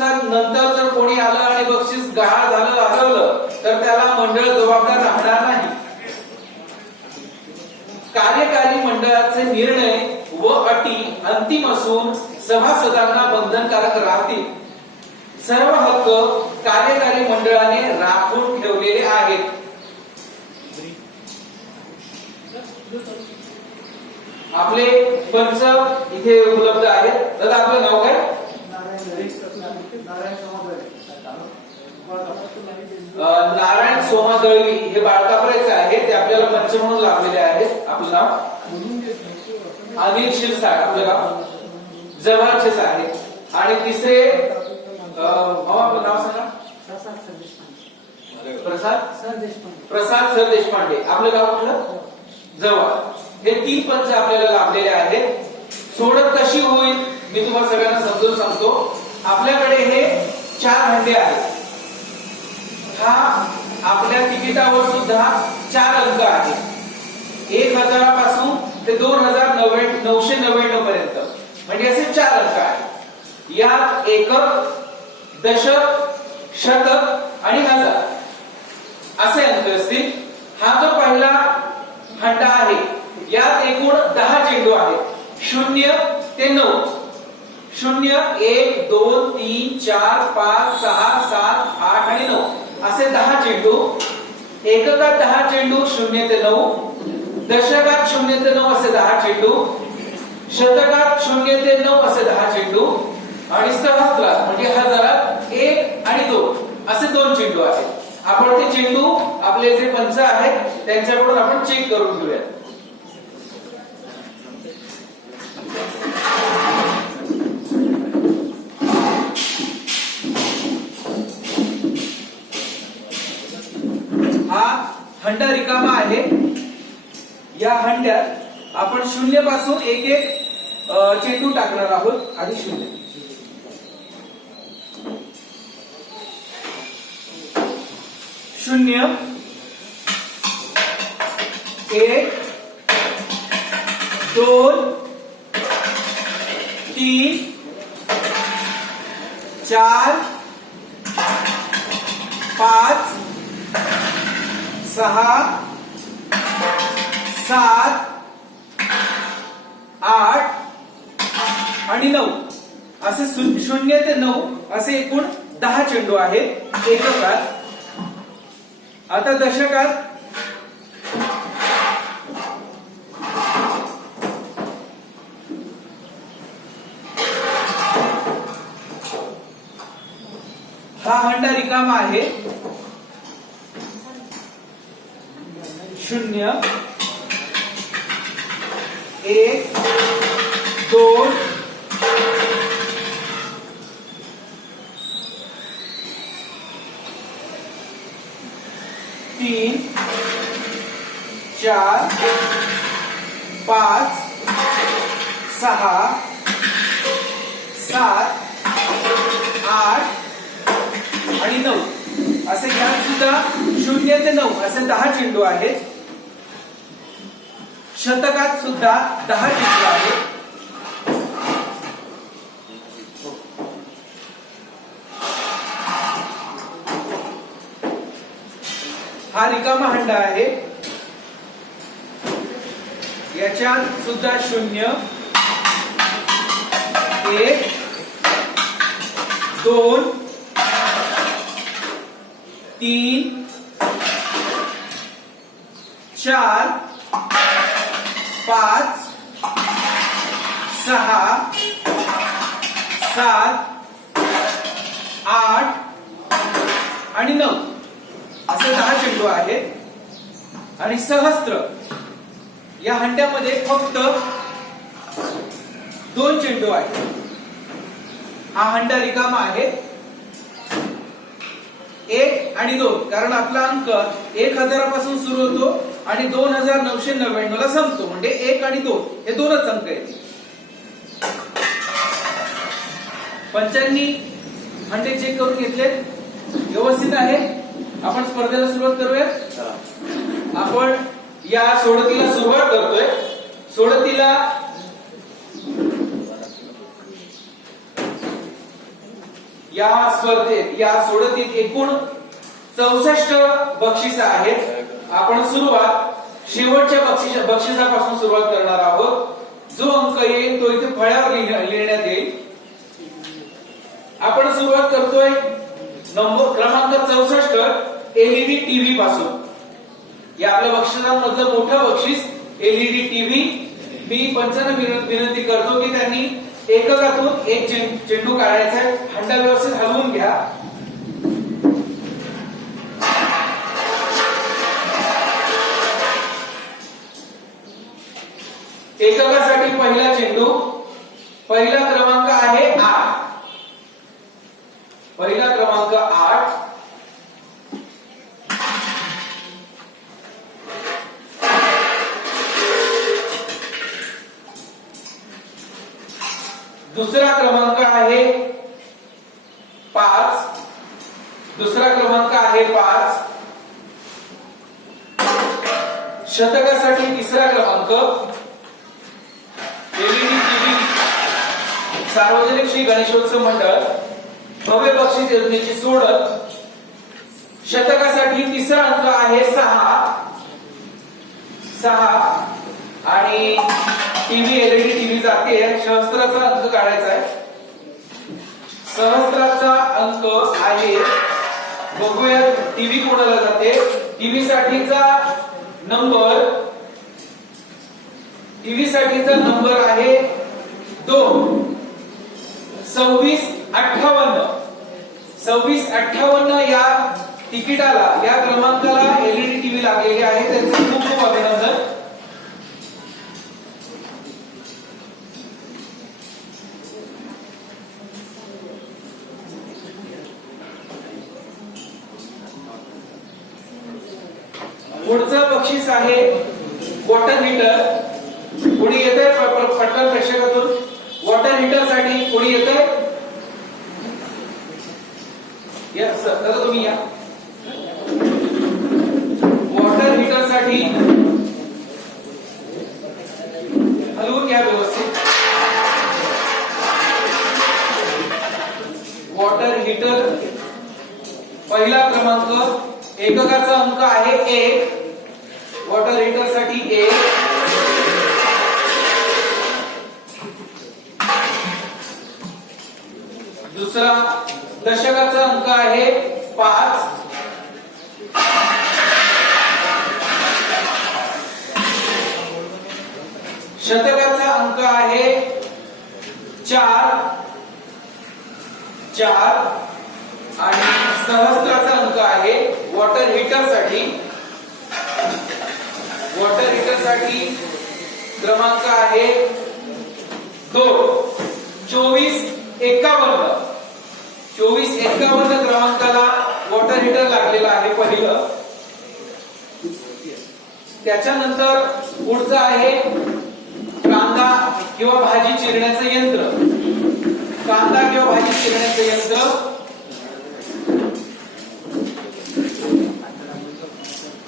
दिवसात नंतर जर कोणी आलं आणि बक्षीस गहाळ झालं हरवलं तर त्याला मंडळ जबाबदार राहणार नाही. कार्यकारी मंडळाचे निर्णय व अटी अंतिम असून सभासदांना बंधनकारक राहतील. सर्व हक्क कार्यकारी मंडळाने राखून ठेवलेले आहेत. आपले पंच इथे उपलब्ध आहेत. दादा आपलं नाव काय? नारायण सोमा दळवी हे बाळकापरेचे आहे. ते आपल्याला पंच म्हणून लाभलेले आहेत. आपलं नाव अनिल शिरसाट, आपलं गाव जवळचेच आहे. आणि तिसरे आपलं नाव सांगा. प्रसाद सर देशपांडे, आपलं गाव कुठलं? जवळ. हे 3 पंच आपल्याला लाभलेले आहेत. सोडत कशी होईल मी तुम्हाला सगळ्यांना समजून सांगतो. आपल्याकडे हे 4 हंडे आहेत. हा आपल्या तिकिटावर सुद्धा 4 अंक आहेत. 1000 पासून ते 2999 पर्यंत, म्हणजे असे 4 अंक आहेत. यात एकक, दशक, शतक आणि हजार असे अंक असतील. हा जो पहिला हंडा आहे यात एकूण 10 चेंडू आहेत. 0 ते 9, 0, 1, 2, 3, 4, 5, 6, 7, 8 आणि 9 असे 10 चेंडू. एककात 10 चेंडू 0 ते 9, दशकात 0 ते 9 असे 10 चेंडू, शतकात 0 ते 9 असे 10 चेंडू आणि सहस्त्रात म्हणजे हजारात 1 आणि 2 असे 2 चेंडू आहेत. आपण ते चेंडू आपले जे पंच आहेत त्यांच्याकडून आपण चेक करून घेऊया. हा हंडा रिकामा आहे. या हंड्यात आपण 0 पासून 1 चेंडू टाकणार आहोत. आधी 0, 0, 1, 2, 3, 4, 5, 6, 7, 8 आणि 9 असे 0 ते 9 असे एकूण 10 चेंडू आहेत एककात. आता दशकात हा हंडा रिकामा आहे. 0, 1, 2, 3, 4, 5, 6, 7, 8 आणि 9 असे यात सुद्धा 0 ते 9 असे 10 चेंडू आहेत. शतकात सुद्धा 10 चेंडू आहेत. हा रिकामा हंडा आहे. याच्यात सुद्धा 0, 1, 2, 3, 4, 5, 6, 7, 8 आणि 9 असे 10 चेंडू आहेत. आणि सहस्त्र या हंड्यामध्ये फक्त 2 चेंडू आहेत. हा हंडा रिकामा आहे. 1 आणि 2 कारण आपला अंक 1000 पासून सुरू होतो आणि 2999 ला संपतो, म्हणजे 1 आणि 2 हे 2च अंक आहेत. पंचांनी हंडे चेक करून घेतले, व्यवस्थित आहे. आपण स्पर्धेला सुरुवात करूया. आपण या सोडतीला सुरुवात करतोय. सोडतीला या स्पर्धेत या सोडतीत एकूण 64 बक्षिस आहेत। आपण सुरुवात शेवटच्या बक्षिसापासून सुरुवात करणार आहोत। जो अंक येईल तो इथे फळ्यावर लिहिण्यात येईल। आपण सुरुवात करतोय नंबर क्रमांक 64 एलईडी टीव्ही पासून। या आपल्या बक्षिसांमधलं मोठं बक्षीस एलईडी टीव्ही। मी पंचांना विनंती करतो की त्यांनी एककातून एक चेंडू काढायचा आहे। हंडा व्यवस्थित हलवून घ्या। एककासाठी पहिला चेंडू, पहिला क्रमांक आहे 8, पहिला क्रमांक 8। दुसरा क्रमांक आहे 5, दुसरा क्रमांक आहे 5। शतकासाठी तिसरा क्रमांक एलईडी टीव्ही सार्वजनिक श्री गणेशोत्सव मंडळ भव्य बक्षीस योजनेची सोडत। शतकासाठी तिसरा अंक आहे 6 आणि टीव्ही एलईडी टीव्ही जाते। सहस्त्राचा अंक काढायचा आहे। सहस्त्राचा अंक आहे, बघूया टीव्ही कोणाला जाते। टीव्ही साठीचा नंबर आहे 2। 2658 या तिकिटाला, या क्रमांकाला एलईडी टीव्ही लागलेली आहे। त्यांचे खूप खूप अभिनंदन। पुढचं बक्षीस आहे वॉटर हीटर। कोणी येतंय पटकन प्रेक्षकातून? वॉटर हीटर साठी कोणी येतंय? या सर, तुम्ही या। वॉटर हीटर साठी हलवून घ्या व्यवस्थित। वॉटर हीटर पहिला क्रमांक, एककाचा अंक आहे 1। वॉटर हीटर साठी 1। दुसरा दशकाचा अंक आहे 5। शतकाचा अंक आहे 4 आणि सहस्त्राचा अंक आहे वॉटर हीटर साठी क्रमांक आहे 2। 2451 क्रमांकाला वॉटर हीटर लागलेला आहे पहिलं। त्याच्यानंतर पुढचं आहे कांदा किंवा भाजी चिरण्याचं यंत्र। कांदा किंवा भाजी चिरण्याचं यंत्र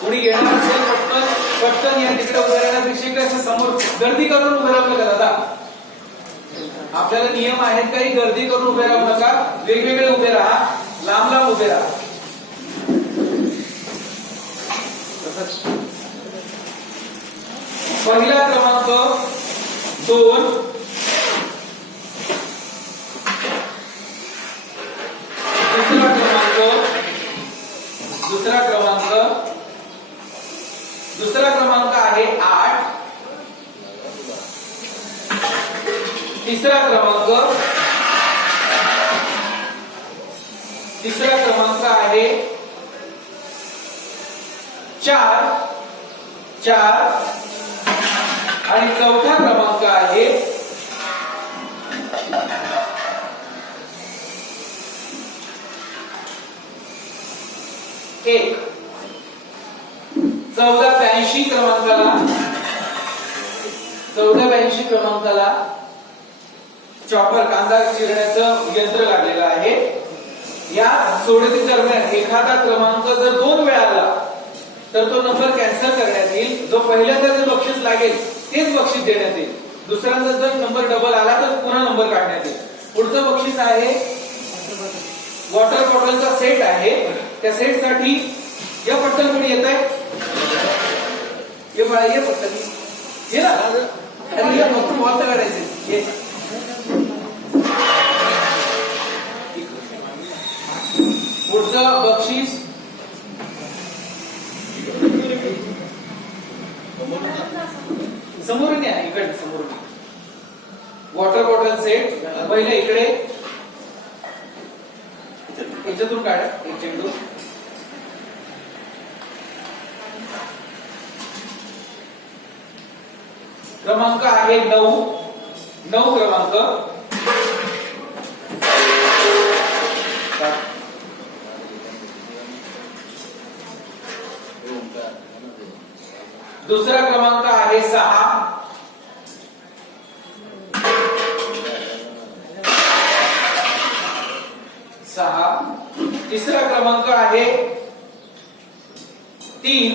कोणी येणार असेल पटकन या तिकडे उभे राहण्यापेक्षा इकडे असं समोर गर्दी करून उभे राहू नका दादा। आपल्याला नियम आहेत, काही गर्दी करून उभे राहू नका। वेगवेगळे उभे राहा, लांब लांब उभे राहा। पहिला क्रमांक 2। दुसरा क्रमांक आहे 8। तिसरा क्रमांक आहे 4 आणि चौथा क्रमांक आहे 1। 1482 क्रमांकाला चॉपर कांदा चिरण्याचं यंत्र लागलेलं आहे। या सोडती दरम्यान एखादा क्रमांक जर 2 वेळा आला तर तो नंबर कॅन्सल करण्यात येईल। जो पहिल्यांदा जे बक्षीस लागेल तेच बक्षीस देण्यात येईल। दुसऱ्यांदा जर नंबर डबल आला तर पुन्हा नंबर काढण्यात येईल। पुढचं बक्षीस आहे वॉटर बॉटलचा सेट आहे, त्या सेट साठी या पटकन कोणी येत आहे? ये बाळा ये पटकन ये ना, अरे ये फक्त बॉल तर काढायचे. ये पुढचं बक्षीस समोरून या, इकडे समोरून. वॉटर बॉटल सेट पहिले इकडे याच्यातून काढा एक चेंडू. क्रमांक आहे 9 क्रमांक. दुसरा क्रमांक आहे 6. तिसरा क्रमांक आहे 3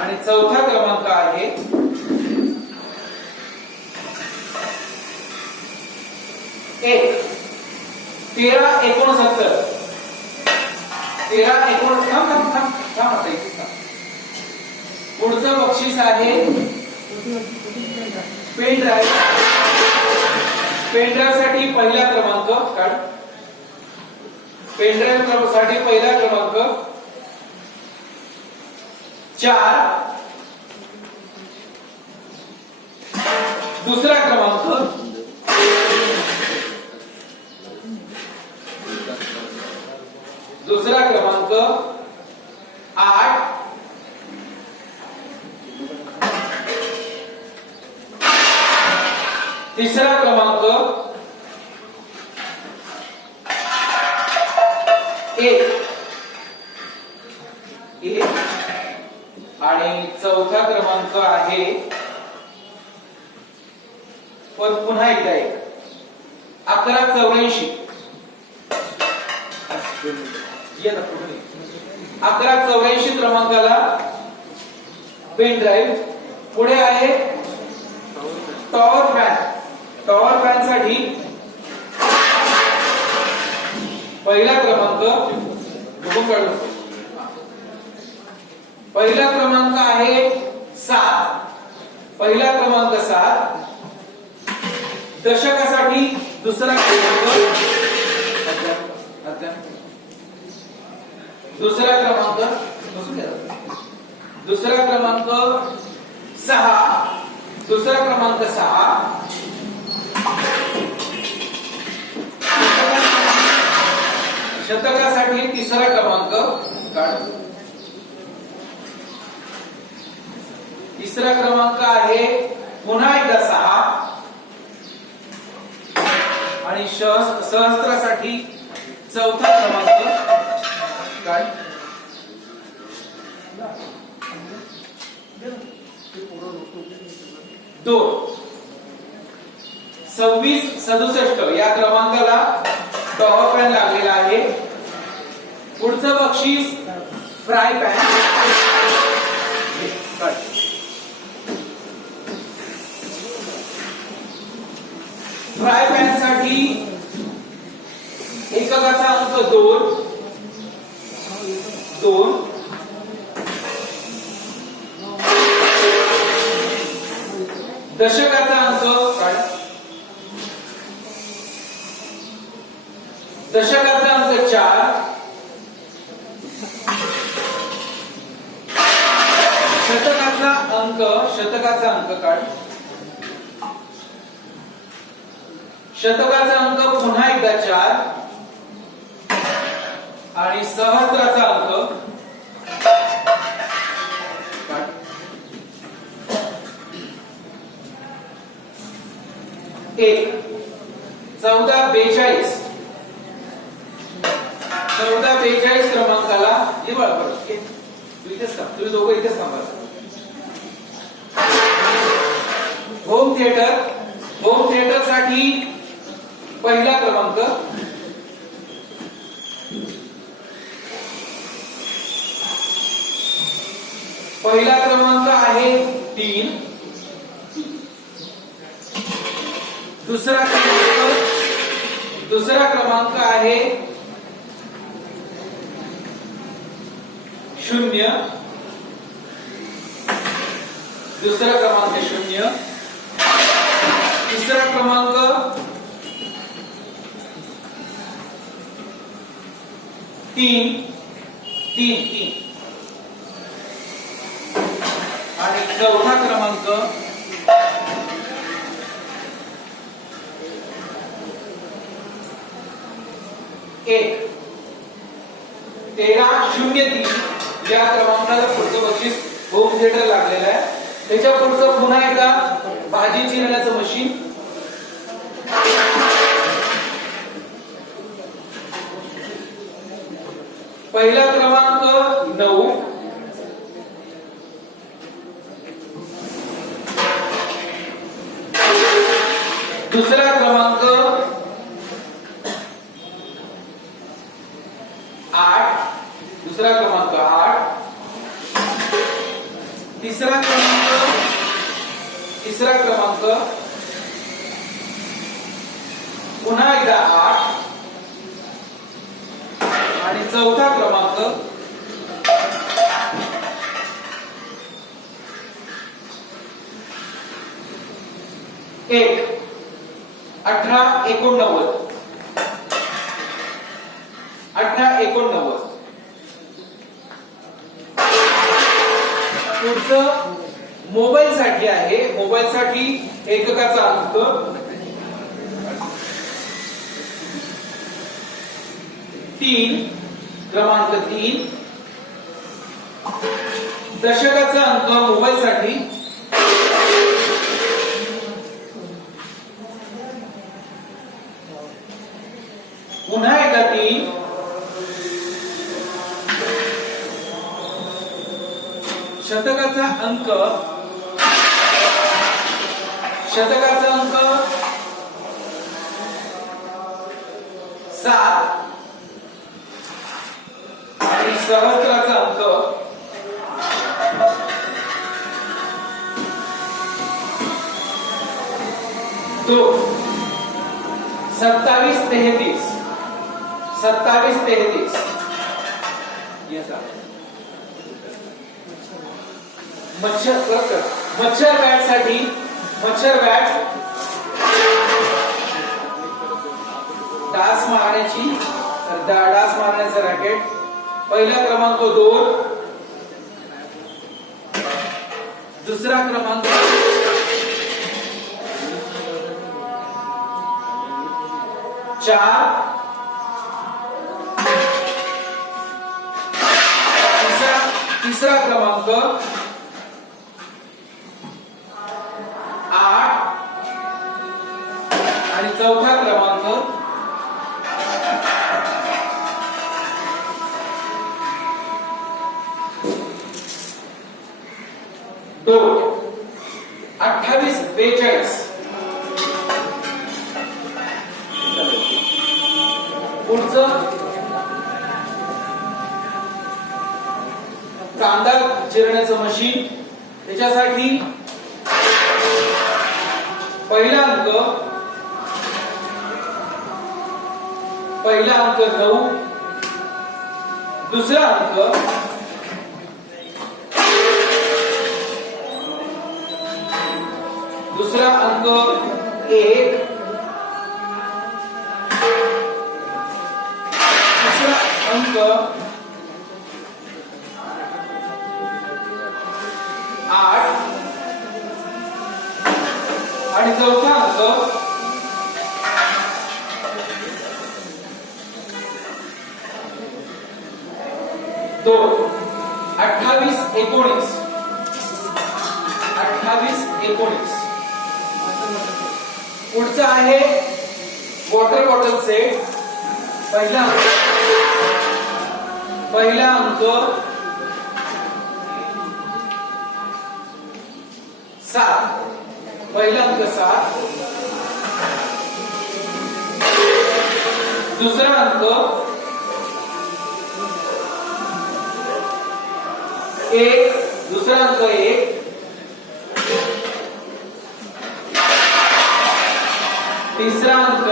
आणि चौथा क्रमांक आहे 1. 13-69. 13-69. थांब आता इथे थांब. पुढचं बक्षीस आहे पेन ड्राईव्ह. पेन ड्राईव्ह साठी पहिला क्रमांक काढ. पेन ड्राईव्ह साठी पहिला क्रमांक 4. दुसरा क्रमांक 8. तिसरा क्रमांक 1 आणि चौथा क्रमांक आहे पण पुन्हा एकदा 1. 11-84. 11-84 क्रमांकाला पेन ड्राईव्ह. पुढे आहे टॉवर फॅन. टॉवर फॅन साठी पहिला क्रमांक बघून काढू. पहिला क्रमांक आहे 7. पहिला क्रमांक 7. दशकासाठी दुसरा क्रमांक. दुसरा क्रमांक 6. दुसरा क्रमांक 6. शतकासाठी तिसरा क्रमांक काढ. तिसरा क्रमांक आहे पुन्हा एकदा 6 आणि सहस्त्रासाठी चौथा क्रमांक काढ. दोन. 26-67 या क्रमांकाला टॉवर फॅन लागलेला आहे. पुढचं बक्षीस फ्राय पॅन. फ्राय पॅन साठी एककाचा अंक 2. दशकाचा अंक काढ. दशकाचा अंक 4. शतकाचा अंक काढ. शतकाचा अंक पुन्हा एकदा 4 आणि सहस्त्राचा अंक काढ. 1. 14-42. 14-42 क्रमांकाला निवड कर. तू इथेच थांब. तुम्ही दोघं इथेच थांबा. होम थिएटर साठी पहिला क्रमांक. पहिला क्रमांक आहे 3. दुसरा क्रमांक दुसरा क्रमांक आहे 0. दुसरा क्रमांक 0. तिसरा क्रमांक 3 आणि चौथा क्रमांक 1. 1303 या क्रमांकाला पुढचं बक्षीस होम थिएटर लागलेलं आहे. त्याच्या पुढचं पुन्हा एकदा भाजी चिरण्याचं मशीन. पहिला क्रमांक 9. दुसरा क्रमांक 8. दुसरा क्रमांक 8. तिसरा क्रमांक पुन्हा एकदा 8 आणि चौथा क्रमांक 1. 1889. 1889. पुढचं मोबाईल साठी आहे. मोबाईल साठी एककाचा अंक 3. क्रमांक 3. दशकाचा अंक मोबाईल साठी 3. शतकाचा अंक 7 आणि सहस्त्राचा अंक 2. 2733. 2733 मच्छर बॅट साठी मच्छर बॅट डास मारण्याची डास मारण्याचं रॅकेट. पहिला क्रमांक 2. दुसरा क्रमांक 4. तिसरा क्रमांक 8 आणि चौथा क्रमांक 2. 2842. पुढचं कांदा चिरण्याचं मशीन. त्याच्यासाठी पहिला अंक 9. दुसरा अंक 1. तिसरा अंक 8 आणि चौथा अंक 2. 2819. 2819. पुढचं आहे वॉटर बॉटल सेट. पहिला अंक 7. पहिला अंक 7. दुसरा अंक 1. दुसरा अंक 1. तिसरा अंक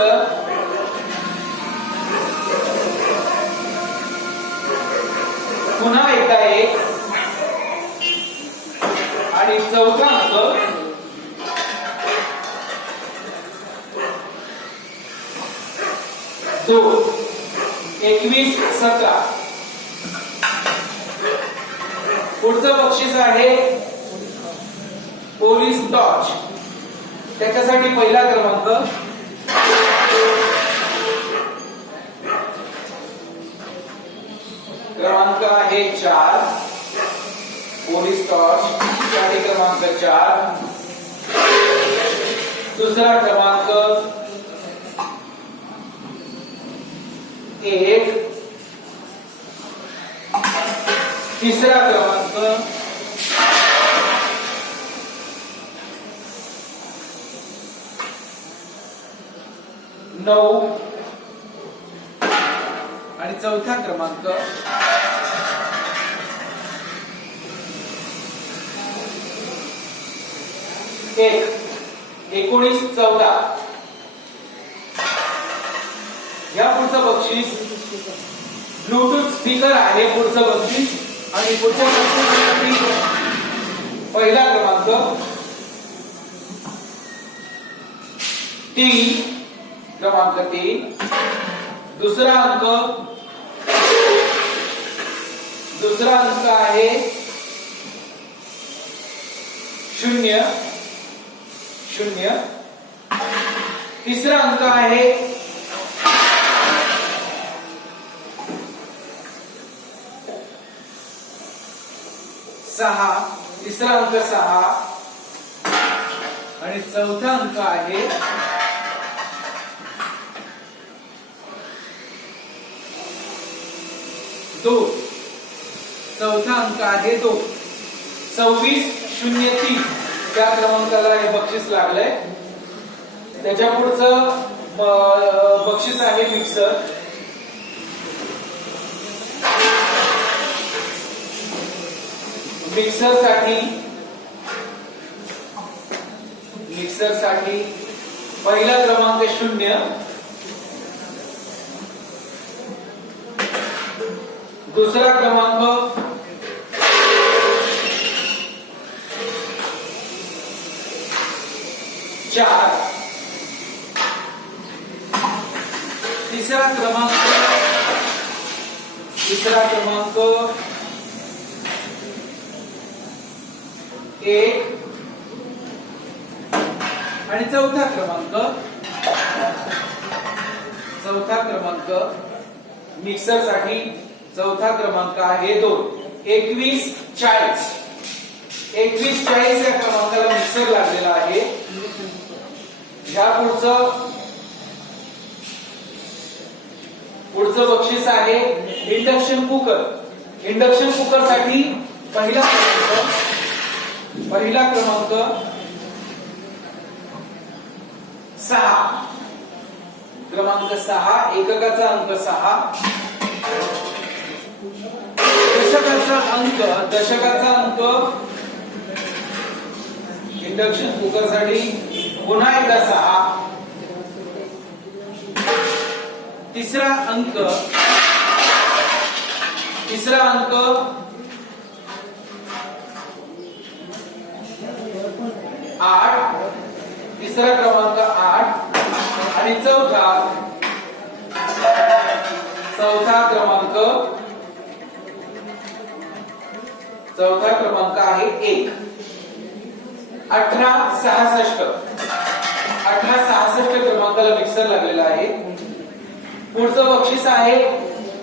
पुन्हा एकदा 1 आणि चौथा अंक 2 21 17. पुढचं बक्षीस आहे पोलीस टॉर्च. त्याच्यासाठी पहिला क्रमांक आहे 4. पोलीस टॉर्च साठी क्रमांक 4. दुसरा क्रमांक 1. तिसरा क्रमांक 9 आणि चौथा क्रमांक 1. 19 14. या पुढचं बक्षीस ब्लूटूथ स्पीकर आहे. पुढचं बक्षीस आणि पुढच्या बक्षिसासाठी पहिला क्रमांक 3. क्रमांक 3. दुसरा अंक आहे 0 0. तिसरा अंक आहे 6. तिसरा अंक 6 आणि चौथा अंक आहे 2. चौथा अंक आहे 2. 2603 त्या क्रमांकाला हे बक्षीस लागलंय. त्याच्या पुढचं बक्षीस आहे मिक्सर. मिक्सर साठी पहिला क्रमांक 0. दुसरा क्रमांक 4. तिसरा क्रमांक 1 आणि चौथा क्रमांक मिक्सर साठी चौथा क्रमांक आहे 2. 21 40. 21 40 या क्रमांकाला मिक्सर लागलेला आहे. या पुढचं बक्षीस आहे इंडक्शन कुकर. इंडक्शन कुकर साठी पहिला क्रमांक 6. क्रमांक 6. एककाचा अंक 6. दशकाचा अंक इंडक्शन कुकर साठी पुन्हा एकदा 6. तिसरा अंक 8. तिसरा क्रमांक 8 आणि चौथा क्रमांक आहे 1. 1866 क्रमांकाला मिक्सर लागलेला आहे. पुढचं बक्षीस आहे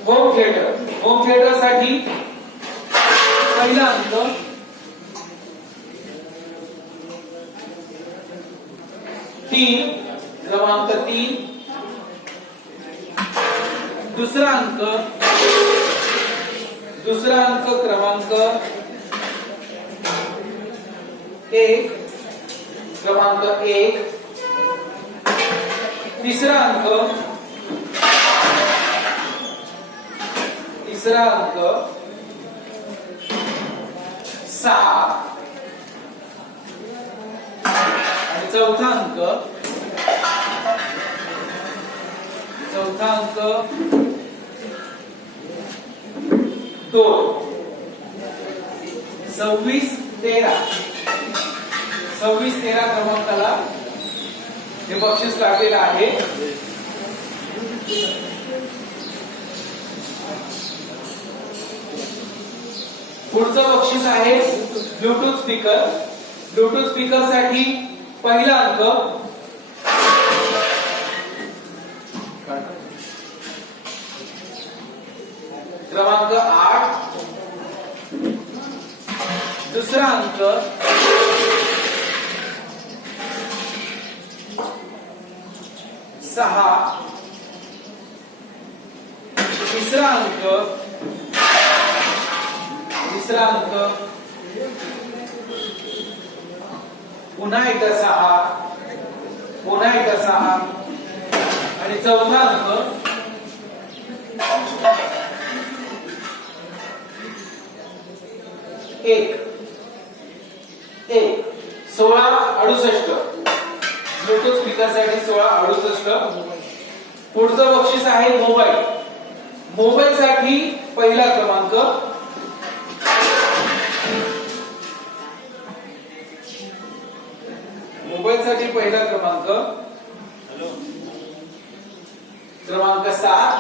होम थिएटर. होम थिएटर साठी पहिला अंक 3. क्रमांक 3. दुसरा अंक क्रमांक 1. क्रमांक 1. तिसरा अंक 6 आणि चौथा अंक 2. 26-13 क्रमांकाला हे बक्षीस लागलेलं आहे. पुढचं बक्षीस आहे ब्लूटूथ स्पीकर. ब्लूटूथ स्पीकर साठी पहिला अंक क्रमांक 8, दुसरा अंक सहा, तिसरा अंक पुन्हा एकदा 6 आणि चौथा अंक 1. 1668. ब्लूटूथ स्पीकर साठी 1668. पुढचं बक्षीस आहे मोबाईल. मोबाईल साठी पहिला क्रमांक क्रमांक 7,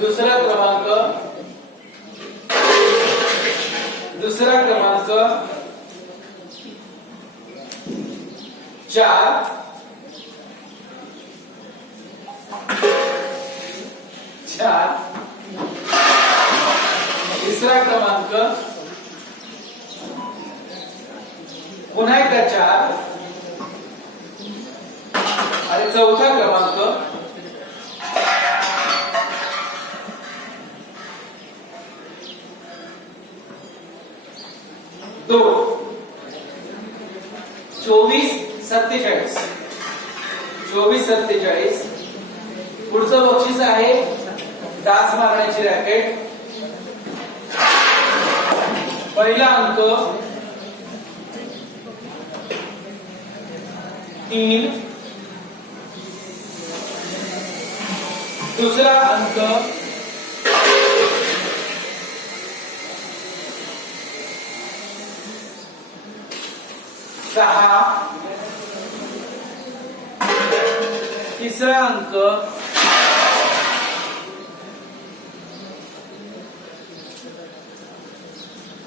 दुसरा क्रमांक 4, तिसरा क्रमांक पुन्हा एकदा 4 आणि चौथा क्रमांक 2. 24-47. पुढचं बक्षीस आहे डास मारण्याची रॅकेट. पहिला अंक 3, दुसरा अंक 6, तिसरा अंक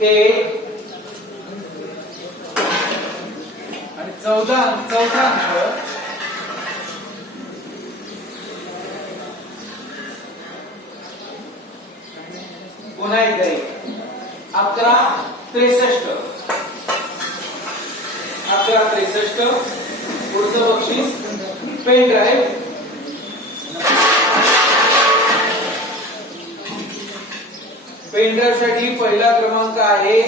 1 आणि चौथा अंक पुन्हा एकदा 11-63. पुढचं बक्षीस पेन ड्राईव्ह. पेन ड्राईव्ह साठी पहिला क्रमांक आहे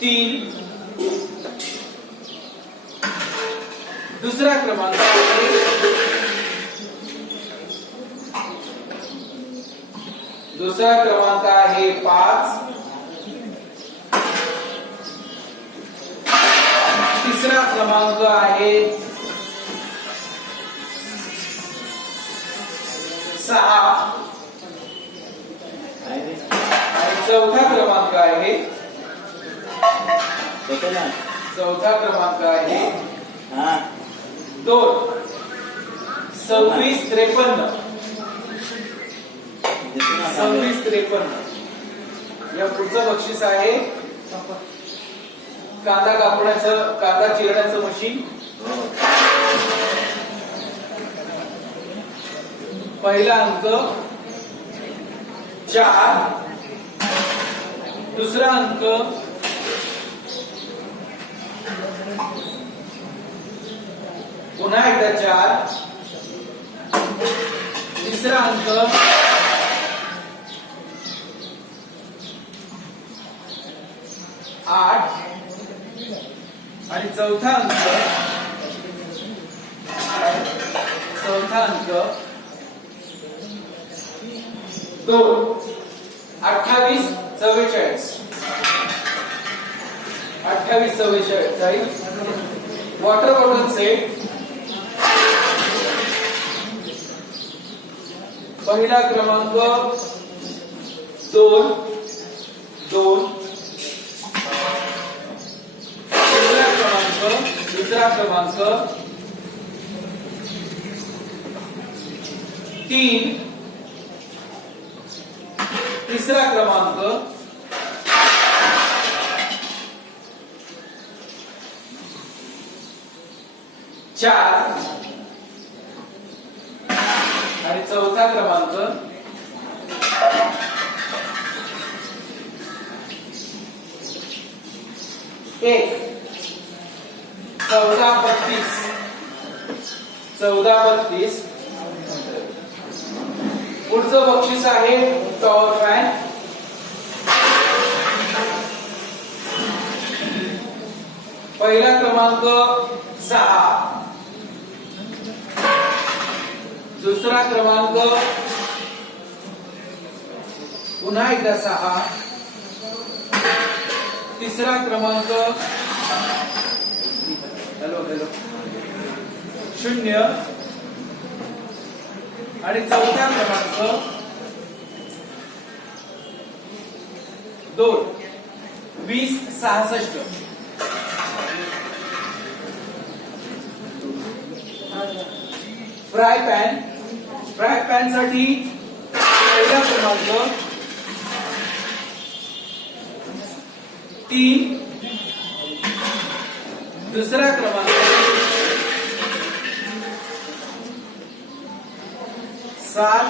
3, दुसरा क्रमांक आहे 5, तिसरा क्रमांक आहे 6 आणि चौथा क्रमांक आहे 2. 26-53. या पुढचं बक्षीस आहे कांदा चिरण्याचं मशीन. पहिला अंक 4, दुसरा अंक पुन्हा एकदा 4, तिसरा अंक 8 आणि चौथा अंक 2. 28-44. Water bottle set. पहिला क्रमांक 2, 2 दुसरा क्रमांक 3 तिसरा क्रमांक 4 आणि चौथा क्रमांक 1 14-32 पुढचं बक्षीस आहे टॉवर फॅन. पहिला क्रमांक 6 दुसरा क्रमांक पुन्हा एकदा 6 तिसरा क्रमांक 0 आणि चौथा क्रमांक 2 20-66 फ्राय पॅन साठी पहिला क्रमांक 3 दुसरा क्रमांक 7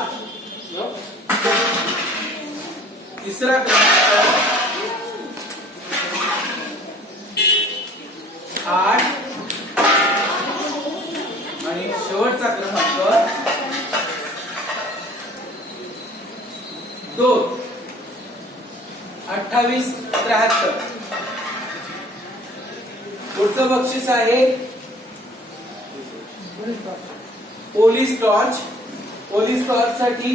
तिसरा क्रमांक 8 आणि शेवटचा क्रमांक 2 28-73 पुढचं बक्षीस आहे पोलीस टॉर्च साठी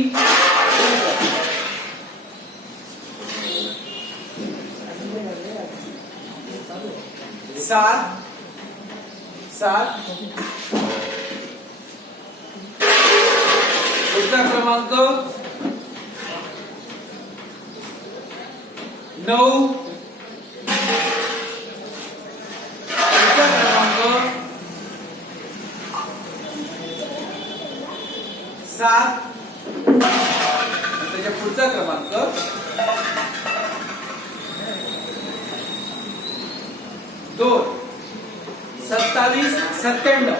7 पुढचा क्रमांक 9 पुढचा क्रमांक 7 त्याच्या पुढचा क्रमांक 2 27-97